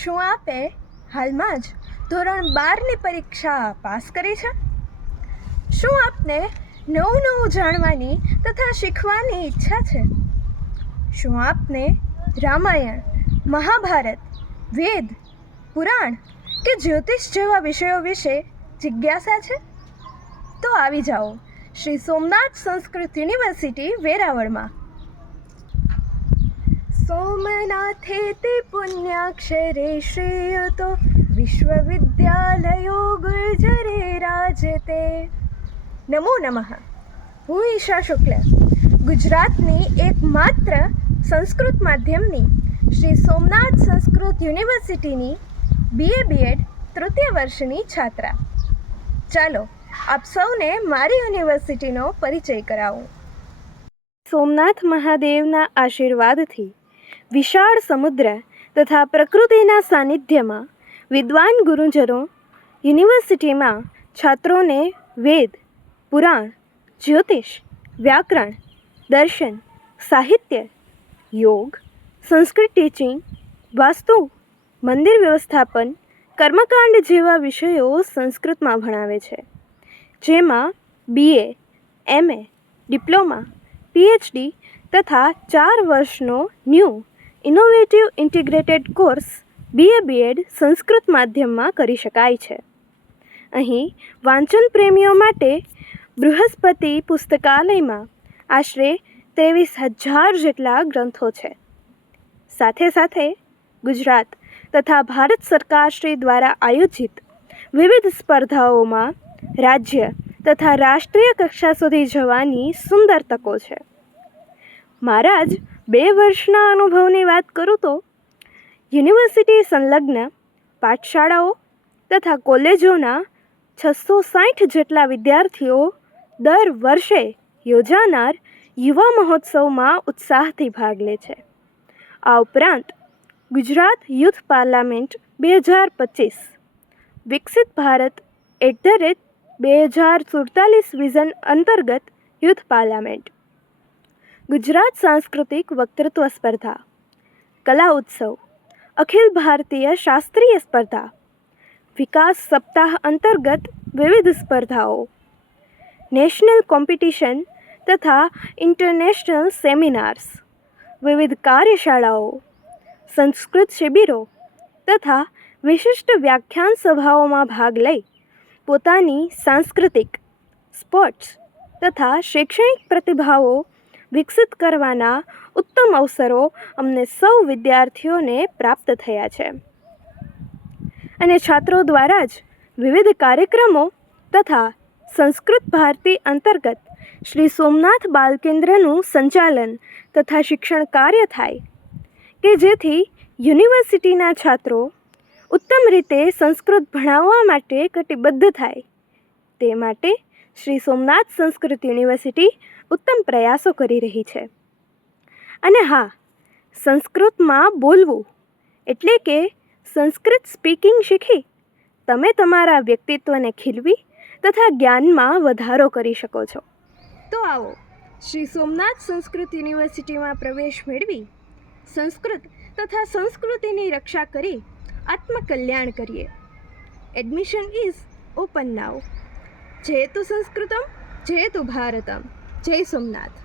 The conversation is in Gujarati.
શું આપે હાલમાં જ ધોરણ 12ની પરીક્ષા પાસ કરી છે? શું આપને નવું નવું જાણવાની તથા શીખવાની ઈચ્છા છે? શું આપને રામાયણ, મહાભારત, વેદ, પુરાણ કે જ્યોતિષ જેવા વિષયો વિશે જિજ્ઞાસા છે? તો આવી જાઓ શ્રી સોમનાથ સંસ્કૃત યુનિવર્સિટી વેરાવળમાં. સોમનાથેતિ પુણ્યાક્ષરે શ્રેયતો વિશ્વવિદ્યાલયો ગુર્જરે રાજતે. નમો નમઃ. હું ઈશા શુક્લ ગુજરાતની એકમાત્ર સંસ્કૃત માધ્યમની શ્રી સોમનાથ સંસ્કૃત યુનિવર્સિટીની BA BEd તૃતીય વર્ષની છાત્રા. ચાલો આપ સૌને મારી યુનિવર્સિટીનો પરિચય કરાવું. સોમનાથ મહાદેવના આશીર્વાદથી વિશાળ સમુદ્ર તથા પ્રકૃતિના સાનિધ્યમાં વિદ્વાન ગુરુજનો યુનિવર્સિટીમાં છાત્રોને વેદ, પુરાણ, જ્યોતિષ, વ્યાકરણ, દર્શન, સાહિત્ય, યોગ, સંસ્કૃત ટીચિંગ, વાસ્તુ, મંદિર વ્યવસ્થાપન, કર્મકાંડ જેવા વિષયો સંસ્કૃતમાં ભણાવે છે. જેમાં BA, MA, ડિપ્લોમા, PhD તથા 4 વર્ષનો new innovative integrated course BA BEd Sanskrit માધ્યમમાં કરી શકાય છે. અહીં વાંચન પ્રેમીઓ માટે બૃહસ્પતિ પુસ્તકાલયમાં આશરે 23,000 જેટલા ગ્રંથો છે. સાથે સાથે ગુજરાત તથા ભારત સરકાર શ્રી દ્વારા આયોજિત વિવિધ સ્પર્ધાઓમાં રાજ્ય તથા રાષ્ટ્રીય કક્ષા સુધી જવાની સુંદર તકો છે. મારા જ 2 વર્ષના અનુભવની વાત કરું તો યુનિવર્સિટી સંલગ્ન પાઠશાળાઓ તથા કોલેજોના 660 જેટલા વિદ્યાર્થીઓ દર વર્ષે યોજાનાર યુવા મહોત્સવમાં ઉત્સાહથી ભાગ લે છે. આ ઉપરાંત ગુજરાત યુથ પાર્લામેન્ટ 2025, વિકસિત ભારત @2047 વિઝન અંતર્ગત યુથ પાર્લામેન્ટ, ગુજરાત સાંસ્કૃતિક વક્તૃત્વ સ્પર્ધા, કલા ઉત્સવ, અખિલ ભારતીય શાસ્ત્રીય સ્પર્ધા, વિકાસ સપ્તાહ અંતર્ગત વિવિધ સ્પર્ધાઓ, નેશનલ કોમ્પિટિશન તથા ઇન્ટરનેશનલ સેમિનાર્સ, વિવિધ કાર્યશાળાઓ, સંસ્કૃત શિબિરો તથા વિશિષ્ટ વ્યાખ્યાન સભાઓમાં ભાગ લઈ પોતાની સાંસ્કૃતિક, સ્પોર્ટ્સ તથા શૈક્ષણિક પ્રતિભાઓ વિકસિત કરવાના ઉત્તમ અવસરો અમને સૌ વિદ્યાર્થીઓને પ્રાપ્ત થયા છે. અને છાત્રો દ્વારા જ વિવિધ કાર્યક્રમો તથા સંસ્કૃત ભારતી અંતર્ગત શ્રી સોમનાથ બાલકેન્દ્રનું સંચાલન તથા શિક્ષણ કાર્ય થાય કે જેથી યુનિવર્સિટીના છાત્રો ઉત્તમ રીતે સંસ્કૃત ભણાવવા માટે કટિબદ્ધ થાય. તે માટે શ્રી સોમનાથ સંસ્કૃત યુનિવર્સિટી ઉત્તમ પ્રયાસો કરી રહી છે. અને હા, સંસ્કૃતમાં બોલવું એટલે કે સંસ્કૃત સ્પીકિંગ શીખી તમે તમારા વ્યક્તિત્વને ખીલવી તથા જ્ઞાનમાં વધારો કરી શકો છો. તો આવો શ્રી સોમનાથ સંસ્કૃત યુનિવર્સિટીમાં પ્રવેશ મેળવી સંસ્કૃત તથા સંસ્કૃતિની રક્ષા કરી આત્મકલ્યાણ કરીએ. એડમિશન ઇઝ ઓપન નાઉ. જયતુ સંસ્કૃતમ, જયતુ ભારતમ. જય સોમનાથ.